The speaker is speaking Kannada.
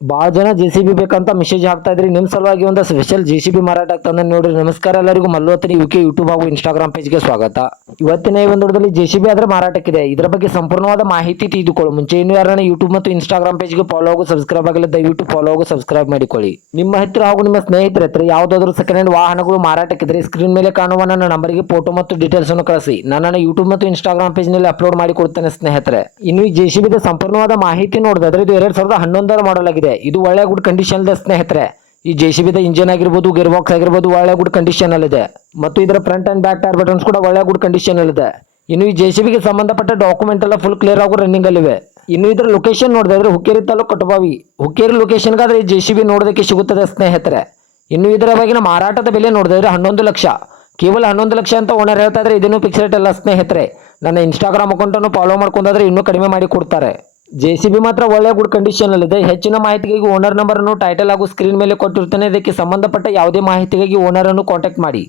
ಭಾಳ ಜನ JCB ಬೇಕಂತ ಮೆಸೇಜ್ ಹಾಕ್ತಾ ಇದ್ರಿ. ನಿಮ್ಮ ಸಲುವಾಗಿ ಒಂದು ಸ್ಪೆಷಲ್ JCB ಮಾರಾಟ ಆಗ್ತದೆ ನೋಡ್ರಿ. ನಮಸ್ಕಾರ ಎಲ್ಲರಿಗೂ, ಮಲ್ಲೋತ್ರಿ ಯುಕೆ ಯೂಟ್ಯೂಬ್ ಹಾಗೂ ಇನ್ಸ್ಟಾಗ್ರಾಮ್ ಪೇಜ್ಗೆ ಸ್ವಾಗತ. ಇವತ್ತಿನ ಈ ಒಂದು ವಿಡಿಯೋದಲ್ಲಿ JCB ಅದರ ಮಾರಾಟಕ್ಕಿದೆ. ಇದರ ಬಗ್ಗೆ ಸಂಪೂರ್ಣವಾದ ಮಾಹಿತಿ ತಿಳಿದುಕೊಳ್ಳಿ ಮುಂಚೆ ಇನ್ನು ಯಾರನ್ನ ಯೂಟ್ಯೂಬ್ ಮತ್ತು ಇನ್ಸ್ಟಾಗ್ರಾಮ್ ಪೇಜ್ಗೆ ಫಾಲೋ ಹಾಗೂ ಸಬ್ಸ್ಕ್ರೈಬ್ ಆಗಿಲ್ಲ, ದಯವಿಟ್ಟು ಫಾಲೋ ಹಾಗೂ ಸಬ್ಸ್ಕ್ರೈಬ್ ಮಾಡಿಕೊಳ್ಳಿ. ನಿಮ್ಮ ಹತ್ತಿರ ಹಾಗೂ ನಿಮ್ಮ ಸ್ನೇಹಿತರ ಹತ್ರ ಯಾವುದಾದ್ರೂ ಸೆಕೆಂಡ್ ಹ್ಯಾಂಡ್ ವಾಹನಗಳು ಮಾರಾಟಕ್ಕಿದ್ರೆ ಸ್ಕ್ರೀನ್ ಮೇಲೆ ಕಾಣುವ ನನ್ನ ನಂಬರ್ಗೆ ಫೋಟೋ ಮತ್ತು ಡೀಟೇಲ್ಸ್ ಅನ್ನು ಕಳಿಸಿ. ನನ್ನ ಯೂಟ್ಯೂಬ್ ಮತ್ತು ಇನ್ಸ್ಟಾಗ್ರಾಮ್ ಪೇಜ್ ನಲ್ಲಿ ಅಪ್ಲೋಡ್ ಮಾಡಿ ಕೊಡ್ತೇನೆ ಸ್ನೇಹಿತರೆ. ಇನ್ನು ಈ JCB ಸಂಪೂರ್ಣವಾದ ಮಾಹಿತಿ ನೋಡಿದ್ರೆ ಇದು 2011 ಮಾಡಲ್ ಆಗಿದೆ. ಇದು ಒಳ್ಳೆ ಗುಡ್ ಕಂಡೀಷನ್ ಇದೆ ಸ್ನೇಹಿತರೆ. ಈ JCB ಇಂಜಿನ್ ಆಗಿರ್ಬೋದು, ಗೇರ್ ಬಾಕ್ಸ್ ಆಗಿರ್ಬೋದು ಒಳ್ಳೆ ಗುಡ್ ಕಂಡೀಷನ್ ಅಲ್ಲಿದೆ ಮತ್ತು ಇದರ front and back tyre buttons ಕೂಡ ಒಳ್ಳೆ ಗುಡ್ ಕಂಡೀಷನ್ ಅಲ್ಲಿದೆ. ಇನ್ನು ಈ JCB ಸಂಬಂಧಪಟ್ಟ ಡಾಕ್ಯುಮೆಂಟ್ ಎಲ್ಲ ಫುಲ್ ಕ್ಲಿಯರ್ ಆಗೋ ರನ್ನಿಂಗ್ ಅಲ್ಲಿವೆ. ಇನ್ನು ಇದರ ಲೊಕೇಶನ್ ನೋಡಿದ್ರೆ ಹುಕ್ಕೇರಿ ತಾಲೂಕು ಕಟಬಾವಿ, ಹುಕ್ಕೇರಿ ಲೊಕೇಶನ್ ಗಾದ್ರೆ ಈ JCB ನೋಡೋದಕ್ಕೆ ಸಿಗುತ್ತದೆ ಸ್ನೇಹಿತರೆ. ಇನ್ನು ಇದರ ಬಗೆಗಿನ ಮಾರಾಟದ ಬೆಲೆ ನೋಡಿದ್ರೆ 11 ಲಕ್ಷ, ಕೇವಲ 11 ಲಕ್ಷ ಅಂತ ಓನರ್ ಹೇಳ್ತಾ ಇದ್ರೆ. ಇದೇನು ಫಿಕ್ಸ್ ರೇಟ್ ಅಲ್ಲ ಸ್ನೇಹಿತರೆ. ನನ್ನ ಇನ್ಸ್ಟಾಗ್ರಾಮ್ ಅಕೌಂಟನ್ನು ಫಾಲೋ ಮಾಡ್ಕೊಂಡ್ರೆ ಇನ್ನೂ ಕಡಿಮೆ ಮಾಡಿ ಕೊಡ್ತಾರೆ. JCB ಮಾತ್ರ ಒಳ್ಳೆ ಗುಡ್ ಕಂಡೀಷನ್ ಅಲ್ಲಿದೆ. ಹೆಚ್ಚಿನ ಮಾಹಿತಿಗಾಗಿ ಓನರ್ ನಂಬರ್ ಅನ್ನು ಟೈಟಲ್ ಹಾಗೂ ಸ್ಕ್ರೀನ್ ಮೇಲೆ ಕೊಟ್ಟಿರ್ತೇನೆ. ಇದಕ್ಕೆ ಸಂಬಂಧಪಟ್ಟ ಯಾವುದೇ ಮಾಹಿತಿಗಾಗಿ ಓನರ್ ಅನ್ನು ಕಾಂಟ್ಯಾಕ್ಟ್ ಮಾಡಿ.